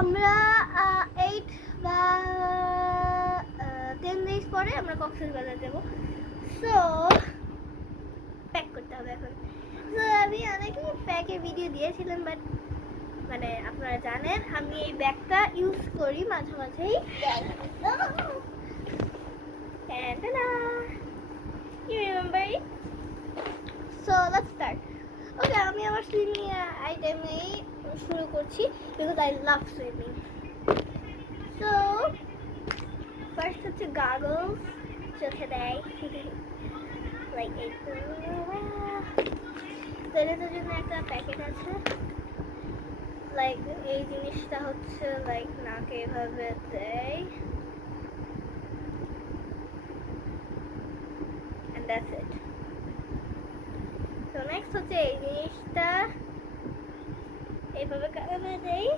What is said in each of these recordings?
আমরা 8 বা 10 days পরে আমরা কক্সবাজার যাব। সো প্যাক করতে হবে এখন। সো আমি অনেকেই প্যাকের ভিডিও দিয়েছিলাম, বাট মানে আপনারা জানেন আমি এই ব্যাগটা ইউজ করি মাঝে মাঝেই। You remember it? So let's start. Okay, আমি আমার সুইমিং আইটেমেই শুরু করছি because I love swimming. So first হচ্ছে goggles, চোখে দেয় like এই তো এটার জন্য একটা প্যাকেট আছে। লাইক এই জিনিসটা হচ্ছে লাইক নাকে এভাবে দেয় and that's it. So next হচ্ছে এই জিনিসটা এইভাবে কানে দেয়,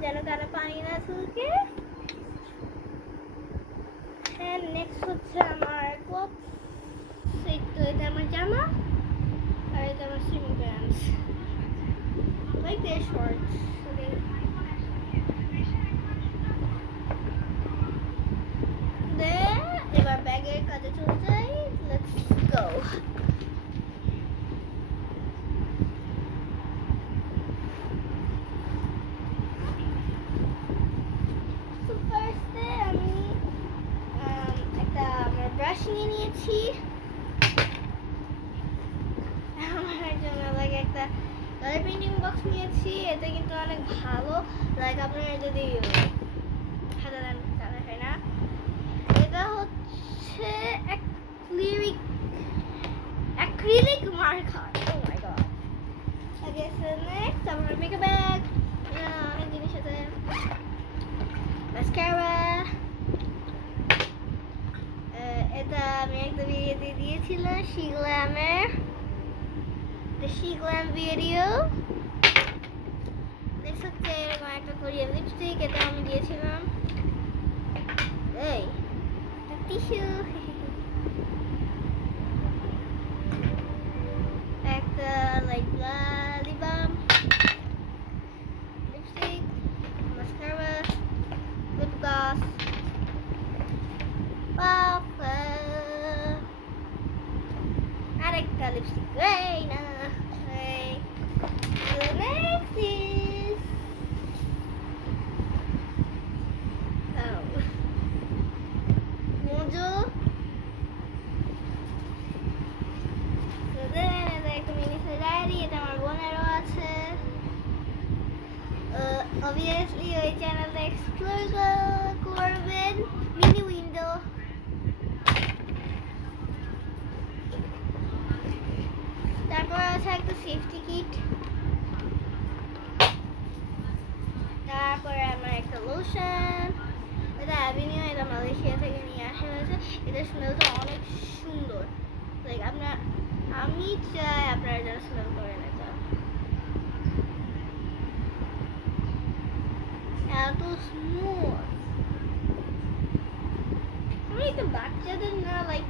যেন কানে পানি না চুলকে। and next হচ্ছে আমার ক্লথস, এটা আমার জামা আর এটা আমার swimming pants, like their shorts. Okay. Then এবার ব্যাগের কাজে চলে যাই, let's go. So first আমি একটা আমার ব্রাশ নিয়ে নিয়েছি। আমার জন্য লাইক একটা কালার পেইন্টিং বক্স নিয়েছি। এটা কিন্তু অনেক ভালো, লাইক আপনারা যদি সাধারণ কালার হয় না, এটা হচ্ছে acrylic marker. Oh my god. Okay, so next আমার মেকআপ ব্যাগ, অনেক জিনিস আছে। মাস্কারা, এটা আমি একটা ভিডিও দিয়েছিলাম শিগ্ল্যামের, the Shiglam video. Next হচ্ছে এরকম একটা কোরিয়ান লিপস্টিক, এটা আমি দিয়েছিলাম। এই টিস্যু, একটা like lip balm, lipstick, mascara, lip gloss, আরেকটা লিপস্টিক। এই না the next is mojo. So then এটা একটা মিনি ডায়েরি, এটা আমার বোনেরও আছে। Obviously ওই চ্যানেলটা এক্সপ্লোর করবেন। মিনি উইন্ডো, তারপর আছে একটা সেফটি কিট, তারপরে আমার একটা লোশন, এটা অ্যাভিনিউ, এটা মালয়েশিয়া থেকে নিয়ে আসা হয়েছে। এটা স্মেলটা অনেক সুন্দর, লাইক আমি চাই আপনারা যারা স্মেল করেন এটা, এত স্মুথ। আমি একটা বাচ্চাদের না, লাইক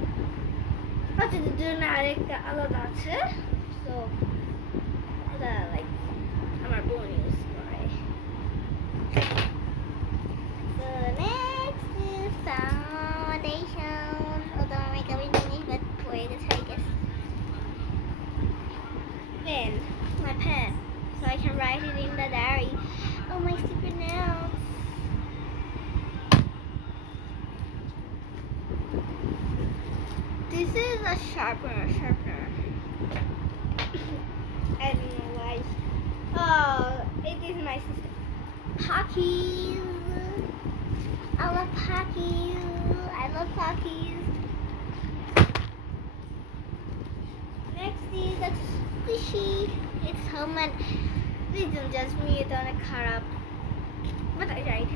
বাচ্চাদের জন্য আরেকটা আলাদা আছে। তো এটা লাইক আমার বোন ইউজ করে। So next is foundation. Although my makeup is finished, but for this I guess. Pen, my pen, so I can write it in the diary. Oh, my secret notes. This is a sharpener. I don't know why. Oh, it is my sister. Pockies. I love Pockies. Next is a squishy. It's homemade. Please don't judge me, it's on a kharab. But I tried.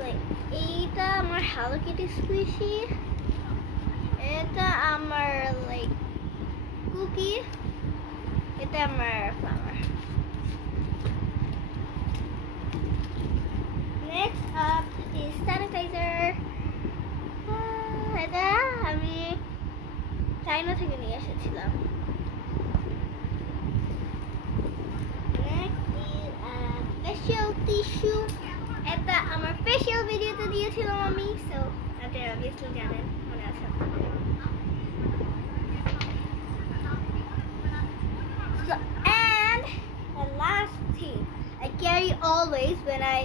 Like, এটা আমার Hello Kitty squishy. এটা আমার like cookie. এটা আমার flower. Next up is sanitizer. এটা আমি চায়না থেকে নিয়ে এসেছিলাম। ফেশিয়াল টিস্যু, এটা আমার ফেশিয়াল ভিডিওতে দিয়েছিলাম আমি, সো আপনারা অবভিয়াসলি জানেন, মনে আছে আপনাদের। So, and the last thing I carry always when I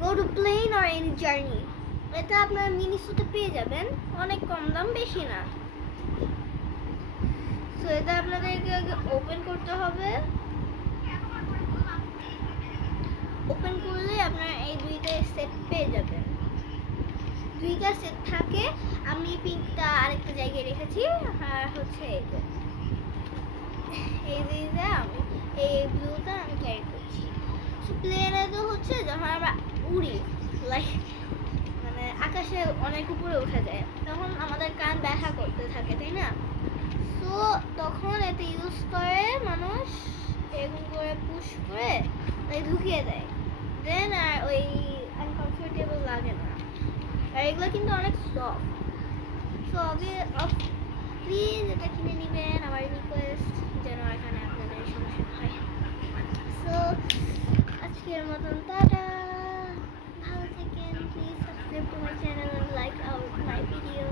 go to plane or any journey, এটা আপনারা মিনিসোতে পেয়ে যাবেন, অনেক কম দাম, বেশি না। সো এটা আপনাদেরকে আগে ওপেন করতে হবে। ওপেন করলে আপনারা এই দুইটা সেট পেয়ে যাবেন। দুইটা সেট থাকে, আমি পিঙ্কটা আরেকটা জায়গায় রেখেছি, আর হচ্ছে এই দুইটা আমি, এই ব্লুটা আমি ক্যারি করছি। প্লেনে তো হচ্ছে যখন আমরা উড়ি, লাইক মানে আকাশে অনেক উপরে উঠে যায়, তখন আমাদের কান ব্যথা করতে থাকে, তাই না? তো তখন এটা ইউজ করে মানুষ, এরকম করে পুশ করে ঢুকিয়ে দেয়, দেন আর ওই আনকমফোর্টেবল লাগে না। আর এগুলো কিন্তু অনেক সফট। সো প্লিজ এটা কিনে নেবেন, আমার রিকোয়েস্ট, যেন এখানে আপনাদের সমস্যা হয়। সো আজকের মতন টাটা, ভালো থাকেন, please subscribe to my channel and like my video.